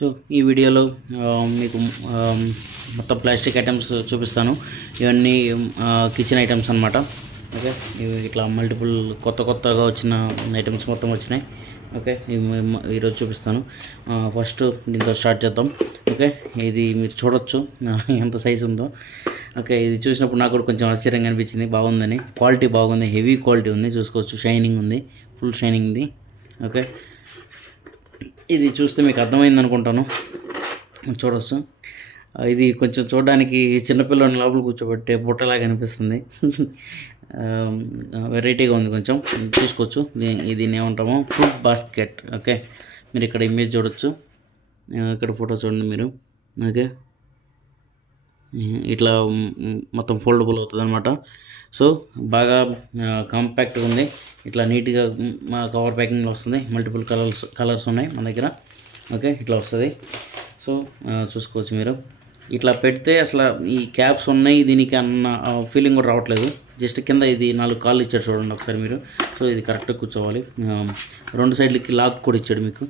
So ఈ వీడియోలో మీకు మొత్తం ప్లాస్టిక్ ఐటమ్స్ చూపిస్తాను. ఇవన్నీ కిచెన్ ఐటమ్స్ అనమాట. ఓకే, ఇవి ఇట్లా మల్టిపుల్ కొత్తగా వచ్చిన ఐటమ్స్ మొత్తం వచ్చినాయి. ఓకే, ఈరోజు చూపిస్తాను. ఫస్ట్ దీంతో స్టార్ట్ చేద్దాం. ఓకే, ఇది మీరు చూడొచ్చు ఎంత సైజు ఉందో. ఓకే, ఇది చూసినప్పుడు నాకు కూడా కొంచెం ఆశ్చర్యంగా అనిపించింది, బాగుందని. క్వాలిటీ బాగుంది, హెవీ క్వాలిటీ ఉంది, చూసుకోవచ్చు. షైనింగ్ ఉంది, ఫుల్ షైనింగ్ది. ఓకే, ఇది చూస్తే మీకు అర్థమైంది అనుకుంటాను. చూడవచ్చు, ఇది కొంచెం చూడడానికి చిన్నపిల్లని లోపల కూర్చోబెట్టే బుట్టలాగా అనిపిస్తుంది. వెరైటీగా ఉంది కొంచెం. చూసుకోవచ్చు, దీన్ని ఏమంటామో ఫ్రూట్ బాస్కెట్. ఓకే, మీరు ఇక్కడ ఇమేజ్ చూడొచ్చు, ఇక్కడ ఫోటో చూడండి మీరు. ఓకే, ఇట్లా మొత్తం ఫోల్డబుల్ అవుతుంది అనమాట. సో బాగా కాంపాక్ట్గా ఉంది, ఇట్లా నీట్గా కవర్ ప్యాకింగ్లో వస్తుంది. మల్టిపుల్ కలర్స్ ఉన్నాయి మన దగ్గర. ఓకే, ఇట్లా వస్తుంది. సో చూసుకోవచ్చు మీరు. ఇట్లా పెడితే అసలు ఈ క్యాప్స్ ఉన్నాయి దీనికి అన్న ఫీలింగ్ కూడా రావట్లేదు. జస్ట్ కింద ఇది 4 కాళ్ళు ఇచ్చాడు చూడండి ఒకసారి మీరు. సో ఇది కరెక్ట్గా కూర్చోవాలి. 2 సైడ్లకి లాక్ కూడా ఇచ్చాడు మీకు.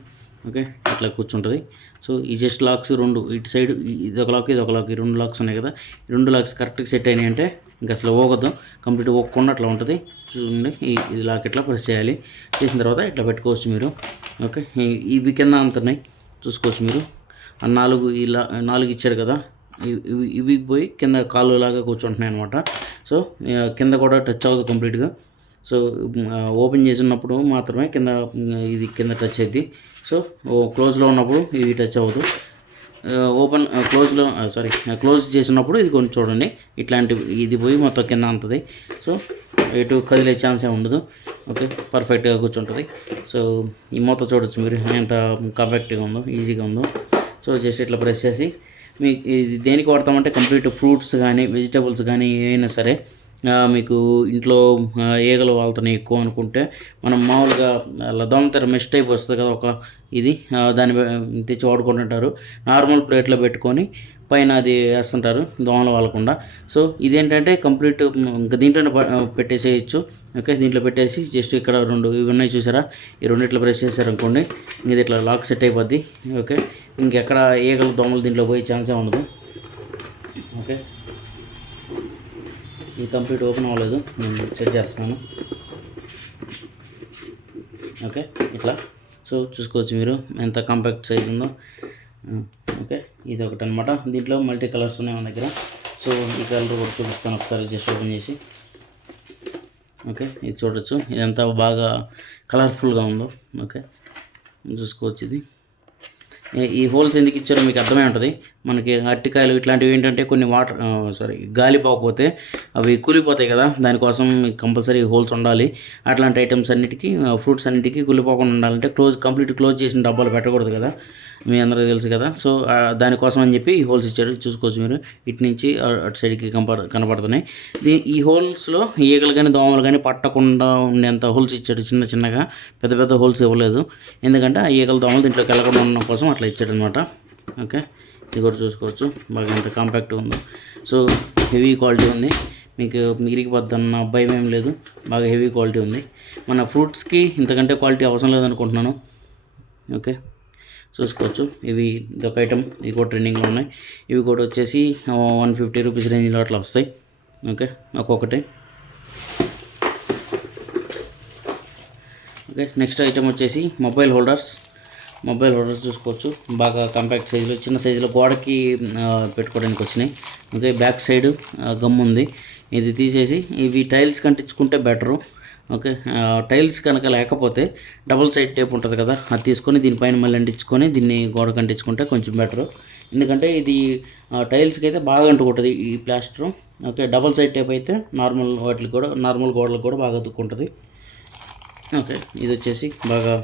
ఓకే, ఇట్లా కూర్చుంటుంది. సో ఈ జస్ట్ లాక్స్ 2, ఇటు సైడ్ ఇది ఒక లాక్, ఇది ఒక లాక్, ఈ 2 లాక్స్ ఉన్నాయి కదా. ఈ 2 లాక్స్ కరెక్ట్గా సెట్ అయినాయి అంటే ఇంకా అసలు పోగొద్దు, కంప్లీట్ పోకుండా అట్లా ఉంటుంది. చూడండి, ఇది లాక్ ఇట్లా ప్రెస్ చేయాలి. చేసిన తర్వాత ఇట్లా పెట్టుకోవచ్చు మీరు. ఓకే, ఇవి కింద అంతున్నాయి చూసుకోవచ్చు మీరు. ఆ 4 ఇచ్చాడు కదా, ఇవి పోయి కింద కాళ్ళు లాగా కూర్చుంటున్నాయి అనమాట. సో కింద కూడా టచ్ అవ్వదు కంప్లీట్గా. సో ఓపెన్ చేసినప్పుడు మాత్రమే ఇది కింద టచ్ అవుద్ది. సో క్లోజ్లో ఉన్నప్పుడు ఇవి టచ్ అవ్వదు. క్లోజ్ చేసినప్పుడు ఇది కొంచెం చూడండి, ఇట్లాంటివి ఇది పోయి మొత్తం కింద అంతది. సో ఎటు కదిలే ఛాన్సే ఉండదు. ఓకే, పర్ఫెక్ట్గా కూర్చుంటుంది. సో ఈ మూత చూడొచ్చు మీరు ఎంత కాంపాక్ట్గా ఉందో, ఈజీగా ఉందో. సో జస్ట్ ఇట్లా ప్రెస్ చేసి మీకు ఇది దేనికి వాడతామంటే కంప్లీట్ ఫ్రూట్స్ కానీ వెజిటబుల్స్ కానీ ఏవైనా సరే, మీకు ఇంట్లో ఈగలు వాళ్తున్నాయి ఎక్కువ అనుకుంటే మనం మామూలుగా దోమతెర మెష్ టైప్ వస్తుంది కదా, ఒక ఇది దాన్ని తెచ్చి వాడుకుంటుంటారు. నార్మల్ ప్లేట్లో పెట్టుకొని పైన అది వేస్తుంటారు దోమలు వాలకుండా. సో ఇదేంటంటే కంప్లీట్ దీంట్లోనే పెట్టేసేయచ్చు. ఓకే, దీంట్లో పెట్టేసి జస్ట్ ఇక్కడ 2 ఇవి ఉన్నాయి చూసారా, ఈ 2 ఇట్లా ప్రెస్ చేశారనుకోండి, ఇది ఇట్లా లాక్ సెట్ అయిపోద్ది. ఓకే, ఇంకెక్కడ ఈగలు దోమలు దీంట్లో పోయే ఛాన్సే ఉండదు. ఓకే, ఇది కంప్లీట్ ఓపెన్ అవ్వలేదు, నేను సెట్ చేస్తాను. ఓకే, ఇట్లా. సో చూసుకోవచ్చు మీరు ఎంత కాంపాక్ట్ సైజ్ ఉందో. ఓకే, ఇది ఒకటి అనమాట. దీంట్లో మల్టీ కలర్స్ ఉన్నాయి మన దగ్గర. సో ఈ కలర్ కూడా చూపిస్తాను ఒకసారి, జస్ట్ ఓపెన్ చేసి. ఓకే, ఇది చూడొచ్చు, ఇదంతా బాగా కలర్ఫుల్గా ఉందో. ఓకే, చూసుకోవచ్చు. ఇది ఈ హోల్స్ ఎందుకు ఇచ్చారో మీకు అర్థమై ఉంటుంది. మనకి అరటికాయలు ఇట్లాంటివి ఏంటంటే కొన్ని గాలి పోకపోతే అవి కూలిపోతాయి కదా, దానికోసం కంపల్సరీ హోల్స్ ఉండాలి. అట్లాంటి ఐటమ్స్ అన్నిటికీ, ఫ్రూట్స్ అన్నిటికీ కూలిపోకుండా ఉండాలంటే కంప్లీట్ క్లోజ్ చేసిన డబ్బాలు పెట్టకూడదు కదా, మీ అందరికీ తెలుసు కదా. సో దానికోసం అని చెప్పి ఈ హోల్స్ ఇచ్చారు. చూసుకోవచ్చు మీరు, ఇటు నుంచి అటు సైడ్కి కనపడుతున్నాయి. ఈ హోల్స్లో ఈగలు కానీ దోమలు కానీ పట్టకుండా ఉండేంత హోల్స్ ఇచ్చాడు. చిన్నగా పెద్ద హోల్స్ ఇవ్వలేదు, ఎందుకంటే ఆ ఈగలు దోమలు దీంట్లోకి వెళ్ళకుండా ఉండడం కోసం అట్లా ఇచ్చాడు అనమాట. ఓకే, ఇది కూడా చూసుకోవచ్చు బాగా ఎంత కాంపాక్ట్గా ఉందో. సో హెవీ క్వాలిటీ ఉంది, మీకు ఇరిగిపోద్దన్న భయం ఏం లేదు, బాగా హెవీ క్వాలిటీ ఉంది. మన ఫ్రూట్స్కి ఇంతకంటే క్వాలిటీ అవసరం లేదనుకుంటున్నాను. ఓకే, చూసుకోవచ్చు. ఇదొక ఐటమ్, ఇది కూడా ట్రెండింగ్లో ఉన్నాయి. ఇవి కూడా వచ్చేసి 150 రూపీస్ రేంజ్లో అట్లా వస్తాయి. ఓకే, ఒక్కొక్కటి. ఓకే, నెక్స్ట్ ఐటమ్ వచ్చేసి మొబైల్ హోల్డర్స్ చూసుకోవచ్చు. బాగా కాంపాక్ట్ సైజులో, చిన్న సైజులో గోడకి పెట్టుకోవడానికి వచ్చినాయి. ఓకే, బ్యాక్ సైడ్ గమ్ ఉంది, ఇది తీసేసి ఇవి టైల్స్ కంటించుకుంటే బెటరు. ఓకే, టైల్స్ కనుక లేకపోతే డబుల్ సైడ్ టేప్ ఉంటుంది కదా, అది తీసుకొని దీనిపైన మళ్ళీ అంటించుకొని దీన్ని గోడ కంటించుకుంటే కొంచెం బెటరు. ఎందుకంటే ఇది టైల్స్కి అయితే బాగా అంటుకుంటుంది ఈ plaster. Okay, double side tape అయితే నార్మల్ గోడలకు కూడా బాగా అతుక్కుంటుంది. ఓకే, ఇది వచ్చేసి బాగా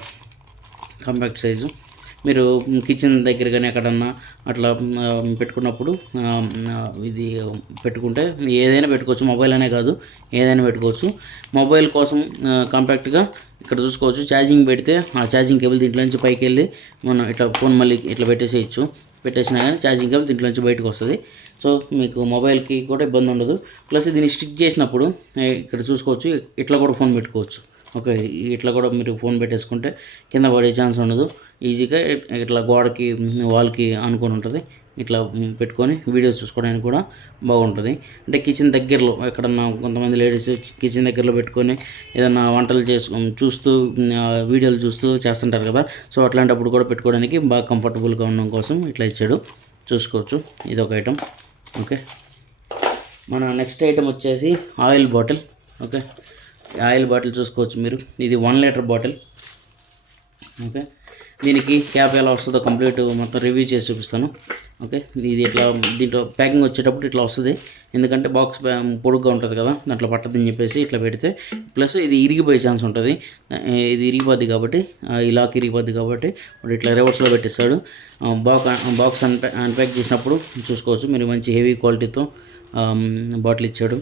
కాంపాక్ట్ సైజు. మీరు కిచెన్ దగ్గర కానీ ఎక్కడన్నా అట్లా పెట్టుకున్నప్పుడు ఇది పెట్టుకుంటే ఏదైనా పెట్టుకోవచ్చు, మొబైల్ అనే కాదు ఏదైనా పెట్టుకోవచ్చు. మొబైల్ కోసం కాంపాక్ట్గా ఇక్కడ చూసుకోవచ్చు. ఛార్జింగ్ పెడితే ఆ ఛార్జింగ్ కేబుల్ దీంట్లో నుంచి పైకి వెళ్ళి మనం ఇట్లా ఫోన్ మళ్ళీ ఇట్లా పెట్టేసినా కానీ ఛార్జింగ్ కేబుల్ దీంట్లో నుంచి బయటకు వస్తుంది. సో మీకు మొబైల్కి కూడా ఇబ్బంది ఉండదు. ప్లస్ దీన్ని స్టిక్ చేసినప్పుడు ఇక్కడ చూసుకోవచ్చు, ఇట్లా కూడా ఫోన్ పెట్టుకోవచ్చు. ఓకే, ఇట్లా కూడా మీరు ఫోన్ పెట్టేసుకుంటే కింద పడే ఛాన్స్ ఉండదు. ఈజీగా ఇట్లా గోడకి వాల్కి అనుకొని ఉంటుంది. ఇట్లా పెట్టుకొని వీడియోస్ చూసుకోవడానికి కూడా బాగుంటుంది. అంటే కిచెన్ దగ్గరలో ఎక్కడన్నా కొంతమంది లేడీస్ కిచెన్ దగ్గరలో పెట్టుకొని ఏదన్నా వంటలు చూస్తూ వీడియోలు చూస్తూ చేస్తుంటారు కదా. సో అట్లాంటప్పుడు కూడా పెట్టుకోవడానికి బాగా కంఫర్టబుల్గా ఉండడం కోసం ఇట్లా ఇచ్చాడు. చూసుకోవచ్చు, ఇది ఒక ఐటమ్. ఓకే, మన నెక్స్ట్ ఐటమ్ వచ్చేసి oil bottle. Okay, oil bottle చూసుకోవచ్చు మీరు. ఇది 1 లీటర్ బాటిల్. ఓకే, దీనికి క్యాప్ ఎలా వస్తుందో కంప్లీట్ మొత్తం రివ్యూ చేసి చూపిస్తాను. ఓకే, ఇది ఇట్లా దీంట్లో ప్యాకింగ్ వచ్చేటప్పుడు ఇట్లా వస్తుంది. ఎందుకంటే బాక్స్ పొడుగ్గా ఉంటుంది కదా, దాంట్లో పట్టదని చెప్పేసి ఇట్లా పెడితే, ప్లస్ ఇది ఇరిగిపోయే ఛాన్స్ ఉంటుంది. ఇది ఇరిగిపోద్ది కాబట్టి, ఈ లాక్ ఇరిగిపోద్ది కాబట్టి ఇట్లా రివర్స్లో పెట్టిస్తాడు. బాక్స్ అన్ప్యాక్ చేసినప్పుడు చూసుకోవచ్చు మీరు, మంచి హెవీ క్వాలిటీతో బాటిల్ ఇచ్చాడు.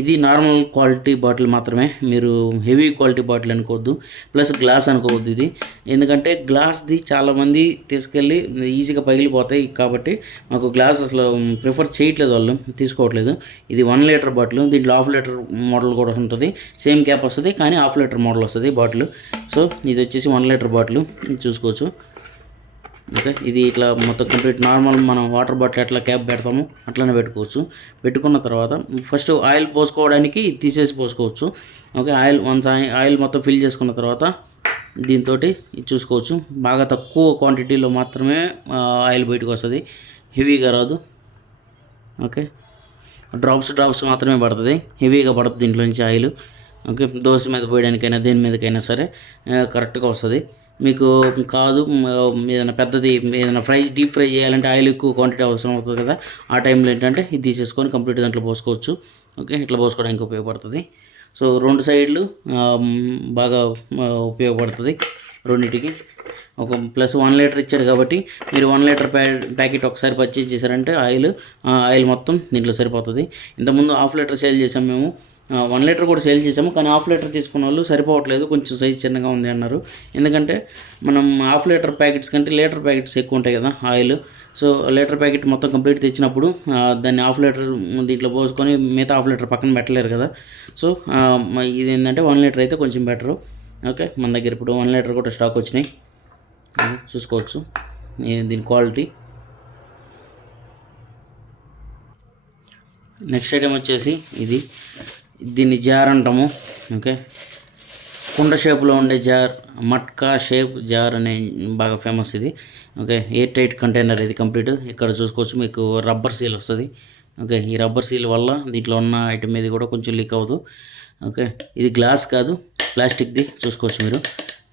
ఇది నార్మల్ క్వాలిటీ బాటిల్ మాత్రమే, మీరు హెవీ క్వాలిటీ బాటిల్ అనుకోవద్దు, ప్లస్ గ్లాస్ అనుకోవద్దు ఇది. ఎందుకంటే గ్లాస్ది చాలామంది తీసుకెళ్ళి ఈజీగా పగిలిపోతాయి కాబట్టి మాకు గ్లాస్ అసలు ప్రిఫర్ చేయట్లేదు, వాళ్ళు తీసుకోవట్లేదు. ఇది 1 లీటర్ బాటిల్. దీంట్లో 1/2 లీటర్ మోడల్ కూడా ఉంటుంది, సేమ్ క్యాప్ వస్తుంది కానీ 1/2 లీటర్ మోడల్ వస్తుంది బాటిల్. సో ఇది వచ్చేసి 1 లీటర్ బాటిల్ చూసుకోవచ్చు. ఓకే, ఇది ఇట్లా మొత్తం కంప్లీట్ నార్మల్ మనం వాటర్ బాటిల్ ఎట్లా క్యాప్ పెడతాము అట్లనే పెట్టుకోవచ్చు. పెట్టుకున్న తర్వాత ఫస్ట్ ఆయిల్ పోసుకోవడానికి తీసేసి పోసుకోవచ్చు. ఓకే, ఆయిల్ మొత్తం ఫిల్ చేసుకున్న తర్వాత దీంతో చూసుకోవచ్చు, బాగా తక్కువ క్వాంటిటీలో మాత్రమే ఆయిల్ బయటకు వస్తుంది, హెవీగా రాదు. ఓకే, డ్రాప్స్ మాత్రమే పడుతుంది, హెవీగా పడుతుంది దీంట్లో నుంచి ఆయిల్. ఓకే, దోశ మీద పోయడానికైనా దేని మీదకైనా సరే కరెక్ట్గా వస్తుంది. మీకు కాదు ఏదైనా పెద్దది ఏదైనా డీప్ ఫ్రై చేయాలంటే ఆయిల్ ఎక్కువ క్వాంటిటీ అవసరం అవుతుంది కదా, ఆ టైంలో ఏంటంటే ఇది తీసేసుకొని కంప్లీట్ దాంట్లో పోసుకోవచ్చు. ఓకే, ఇట్లా పోసుకోవడానికి ఉపయోగపడుతుంది. సో 2 సైడ్లు బాగా ఉపయోగపడుతుంది రెండింటికి. ఒక ప్లస్ 1 లీటర్ ఇచ్చాడు కాబట్టి మీరు 1 లీటర్ ప్యాకెట్ ఒకసారి పర్చేజ్ చేశారంటే ఆయిల్ మొత్తం దీంట్లో సరిపోతుంది. ఇంతకుముందు 1/2 లీటర్ సేల్ చేసాం మేము, 1 లీటర్ కూడా సేల్ చేసాము, కానీ 1/2 లీటర్ తీసుకున్న వాళ్ళు సరిపోవట్లేదు, కొంచెం సైజ్ చిన్నగా ఉంది అన్నారు. ఎందుకంటే మనం 1/2 లీటర్ ప్యాకెట్స్ కంటే లీటర్ ప్యాకెట్స్ ఎక్కువ ఉంటాయి కదా ఆయిల్. సో లీటర్ ప్యాకెట్ మొత్తం కంప్లీట్ తెచ్చినప్పుడు దాన్ని 1/2 లీటర్ దీంట్లో పోసుకొని మిగతా 1/2 లీటర్ పక్కన పెట్టలేరు కదా. సో ఇది ఏంటంటే 1 లీటర్ అయితే కొంచెం బెటరు. ఓకే, మన దగ్గర ఇప్పుడు 1 లీటర్ కూడా స్టాక్ వచ్చినాయి, చూసుకోవచ్చు దీని క్వాలిటీ. నెక్స్ట్ ఐటమ్ వచ్చేసి దీన్ని జార్ అంటాము. ఓకే, కుండ షేప్లో ఉండే జార్, మట్కా షేప్ జార్ అనే బాగా ఫేమస్ ఇది. ఓకే, ఎయిర్ టైట్ కంటైనర్ ఇది కంప్లీట్. ఇక్కడ చూసుకోవచ్చు మీకు రబ్బర్ సీల్ వస్తుంది. ఓకే, ఈ రబ్బర్ సీల్ వల్ల దీంట్లో ఉన్న ఐటమ్ మీద కూడా కొంచెం లీక్ అవ్వదు. ఓకే, ఇది గ్లాస్ కాదు, ప్లాస్టిక్ది చూసుకోవచ్చు మీరు,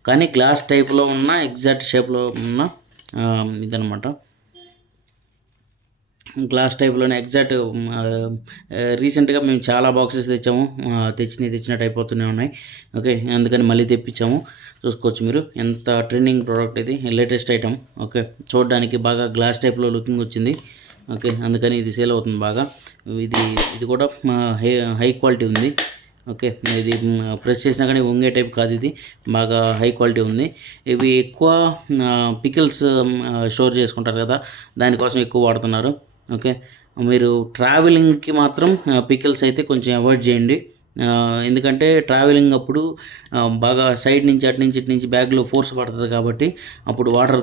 కానీ గ్లాస్ టైప్లో ఉన్న ఎగ్జాక్ట్ షేప్లో ఉన్న ఇదనమాట. గ్లాస్ టైప్లోనే ఎగ్జాక్ట్. రీసెంట్గా మేము చాలా బాక్సెస్ తెచ్చాము, తెచ్చినట్టు అయిపోతూనే ఉన్నాయి. ఓకే, అందుకని మళ్ళీ తెప్పించాము. చూసుకోవచ్చు మీరు, ఎంత ట్రెండింగ్ ప్రోడక్ట్ ఇది, లేటెస్ట్ ఐటమ్. ఓకే, చూడడానికి బాగా గ్లాస్ టైప్లో లుకింగ్ వచ్చింది. ఓకే, అందుకని ఇది సేల్ అవుతుంది బాగా. ఇది కూడా హై క్వాలిటీ ఉంది. ఓకే, ఇది ప్రెస్ చేసినా కానీ వంగే టైప్ కాదు, ఇది బాగా హై క్వాలిటీ ఉంది. ఇవి ఎక్కువ పికిల్స్ స్టోర్ చేసుకుంటారు కదా, దానికోసం ఎక్కువ వాడుతున్నారు. ఓకే, మీరు ట్రావెలింగ్కి మాత్రం పికిల్స్ అయితే కొంచెం అవాయిడ్ చేయండి. ఎందుకంటే ట్రావెలింగ్ అప్పుడు బాగా సైడ్ నుంచి అటు నుంచి బ్యాగ్లో ఫోర్స్ పడుతుంది కాబట్టి అప్పుడు వాటర్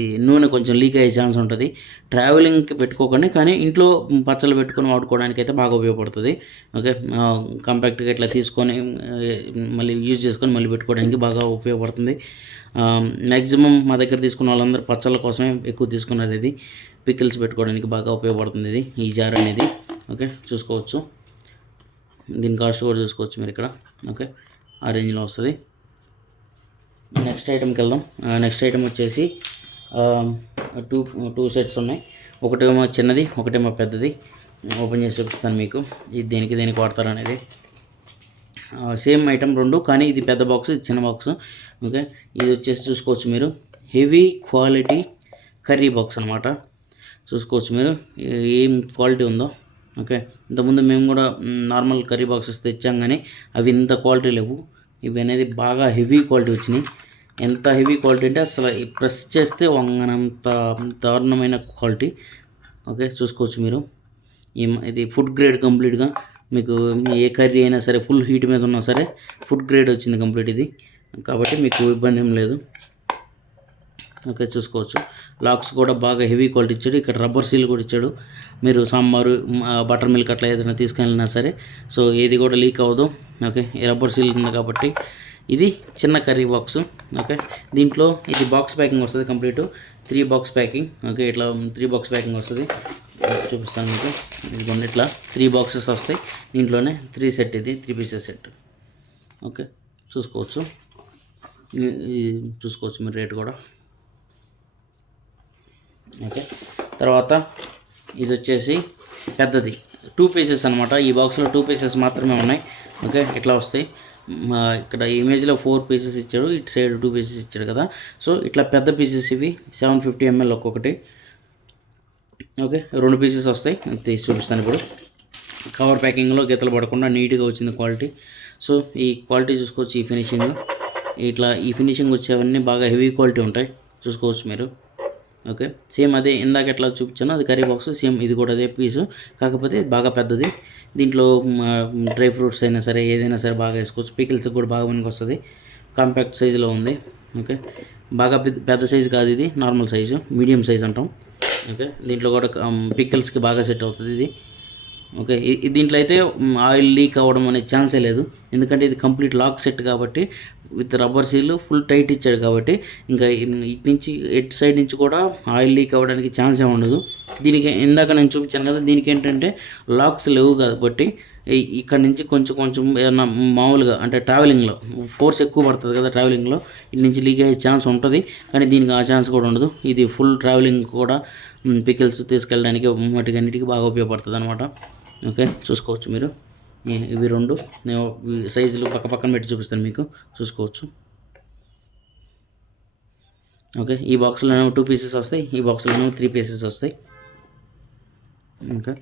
ఈ నూనె కొంచెం లీక్ అయ్యే ఛాన్స్ ఉంటుంది. ట్రావెలింగ్కి పెట్టుకోకండి, కానీ ఇంట్లో పచ్చళ్ళు పెట్టుకొని వాడుకోవడానికి అయితే బాగా ఉపయోగపడుతుంది. ఓకే, కాంపాక్ట్గా ఇట్లా తీసుకొని మళ్ళీ యూజ్ చేసుకొని మళ్ళీ పెట్టుకోవడానికి బాగా ఉపయోగపడుతుంది. మ్యాక్సిమం మా దగ్గర తీసుకున్న వాళ్ళందరూ పచ్చళ్ళ కోసమే ఎక్కువ తీసుకున్నారు. ఇది పికిల్స్ పెట్టుకోవడానికి బాగా ఉపయోగపడుతుంది ఇది, ఈ జార్ అనేది. ఓకే, చూసుకోవచ్చు, దీని కాస్ట్ కూడా చూసుకోవచ్చు మీరు ఇక్కడ. ఓకే, ఆ రేంజ్లో వస్తుంది. నెక్స్ట్ ఐటమ్కి వెళ్దాం. నెక్స్ట్ ఐటమ్ వచ్చేసి టూ సెట్స్ ఉన్నాయి, ఒకటేమో చిన్నది, ఒకటేమో పెద్దది. ఓపెన్ చేసి చూపిస్తాను మీకు, ఇది దేనికి వాడతారు అనేది. సేమ్ ఐటమ్ రెండు, కానీ ఇది పెద్ద బాక్స్, ఇది చిన్న బాక్స్. ఓకే, ఇది వచ్చేసి చూసుకోవచ్చు మీరు, హెవీ క్వాలిటీ కర్రీ బాక్స్ అనమాట. చూసుకోవచ్చు మీరు ఏం క్వాలిటీ ఉందో. ఓకే, ఇంతకుముందు మేము కూడా నార్మల్ కర్రీ బాక్సెస్ తెచ్చాం, కానీ అవి ఇంత క్వాలిటీ లేవు. ఇవి అనేది బాగా హెవీ క్వాలిటీ వచ్చినాయి. ఎంత హెవీ క్వాలిటీ అంటే అసలు ప్రెస్ చేస్తే వంగనంత దారుణమైన క్వాలిటీ. ఓకే, చూసుకోవచ్చు మీరు, ఇది ఫుడ్ గ్రేడ్ కంప్లీట్గా మీకు ఏ కర్రీ అయినా సరే ఫుల్ హీట్ మీద ఉన్నా సరే ఫుడ్ గ్రేడ్ వచ్చింది కంప్లీట్ ఇది, కాబట్టి మీకు ఇబ్బంది ఏం లేదు. ఓకే, చూసుకోవచ్చు. లాక్స్ కూడా బాగా హెవీ క్వాలిటీ ఇచ్చాడు. ఇక్కడ రబ్బర్ సీల్ కూడా ఇచ్చాడు. మీరు సాంబారు బటర్ మిల్క్ అట్లా ఏదైనా తీసుకెళ్ళినా సరే సో ఏది కూడా లీక్ అవ్వదు. ఓకే, ఈ రబ్బర్ సీల్ ఉంది కాబట్టి ఇది చిన్న కర్రీ బాక్స్. ఓకే, దీంట్లో ఇది బాక్స్ ప్యాకింగ్ వస్తుంది కంప్లీట్ 3 బాక్స్ ప్యాకింగ్. ఓకే, ఇట్లా 3 బాక్స్ ప్యాకింగ్ వస్తుంది. చూపిస్తాను మీకు. ఇదిగోండి ఇట్లా 3 బాక్సెస్ వస్తాయి. దీంట్లోనే 3 సెట్, ఇది 3 పీసెస్ సెట్. ఓకే, చూసుకోవచ్చు. చూసుకోవచ్చు మీరు రేట్ కూడా. ఓకే, తర్వాత ఇది వచ్చేసి పెద్దది 2 పీసెస్ అనమాట. ఈ బాక్స్లో 2 పీసెస్ మాత్రమే ఉన్నాయి. ఓకే, ఇట్లా వస్తాయి. ఇక్కడ ఇమేజ్లో 4 పీసెస్ ఇచ్చాడు, ఇటు సైడ్ 2 పీసెస్ ఇచ్చాడు కదా. సో ఇట్లా పెద్ద పీసెస్ ఇవి 750 ml ఒక్కొక్కటి. ఓకే, 2 పీసెస్ వస్తాయి. తీసి చూపిస్తాను ఇప్పుడు. కవర్ ప్యాకింగ్లో గీతలు పడకుండా నీట్గా వచ్చింది క్వాలిటీ. సో ఈ క్వాలిటీ చూసుకోవచ్చు. ఈ ఫినిషింగ్ ఇట్లా, ఈ ఫినిషింగ్ వచ్చేవన్నీ బాగా హెవీ క్వాలిటీ ఉంటాయి, చూసుకోవచ్చు మీరు. ఓకే, సేమ్ అదే ఇందాక ఎట్లా చూపించానో అది కర్రీ బాక్స్, సేమ్ ఇది కూడా అదే పీసు, కాకపోతే బాగా పెద్దది. దీంట్లో డ్రై ఫ్రూట్స్ అయినా సరే ఏదైనా సరే బాగా వేసుకోవచ్చు. పికిల్స్కి కూడా బాగా పనికి వస్తుంది. కాంపాక్ట్ సైజులో ఉంది. ఓకే, బాగా పెద్ద సైజు కాదు ఇది, నార్మల్ సైజు, మీడియం సైజ్ అంటాం. ఓకే, దీంట్లో కూడా పికిల్స్కి బాగా సెట్ అవుతుంది ఇది. ఓకే, దీంట్లో అయితే ఆయిల్ లీక్ అవ్వడం అనే ఛాన్సే లేదు, ఎందుకంటే ఇది కంప్లీట్ లాక్ సెట్ కాబట్టి with rubber seal full tight ఇచ్చాడు కాబట్టి ఇంకా ఇటు నుంచి ఎటు సైడ్ నుంచి కూడా ఆయిల్ లీక్ అవ్వడానికి ఛాన్సే ఉండదు. దీనికి ఇందాక నేను చూపించాను కదా, దీనికి ఏంటంటే లాక్స్ లేవు కాబట్టి ఇక్కడ నుంచి కొంచెం కొంచెం ఏమన్నా మామూలుగా అంటే ట్రావెలింగ్లో ఫోర్స్ ఎక్కువ పడుతుంది కదా, ట్రావెలింగ్లో ఇటు నుంచి లీక్ అయ్యే ఛాన్స్ ఉంటుంది, కానీ దీనికి ఆ ఛాన్స్ కూడా ఉండదు. ఇది ఫుల్ ట్రావెలింగ్ కూడా పికిల్స్ తీసుకెళ్ళడానికి వాటికి అన్నిటికీ బాగా ఉపయోగపడుతుంది అనమాట. ఓకే, చూసుకోవచ్చు మీరు. ఇవి 2 నేను సైజులు పక్క పక్కన పెట్టి చూపిస్తాను మీకు, చూసుకోవచ్చు. ఓకే, ఈ బాక్స్లో 2 పీసెస్ వస్తాయి, ఈ బాక్స్లో 3 పీసెస్ వస్తాయి. ఓకే,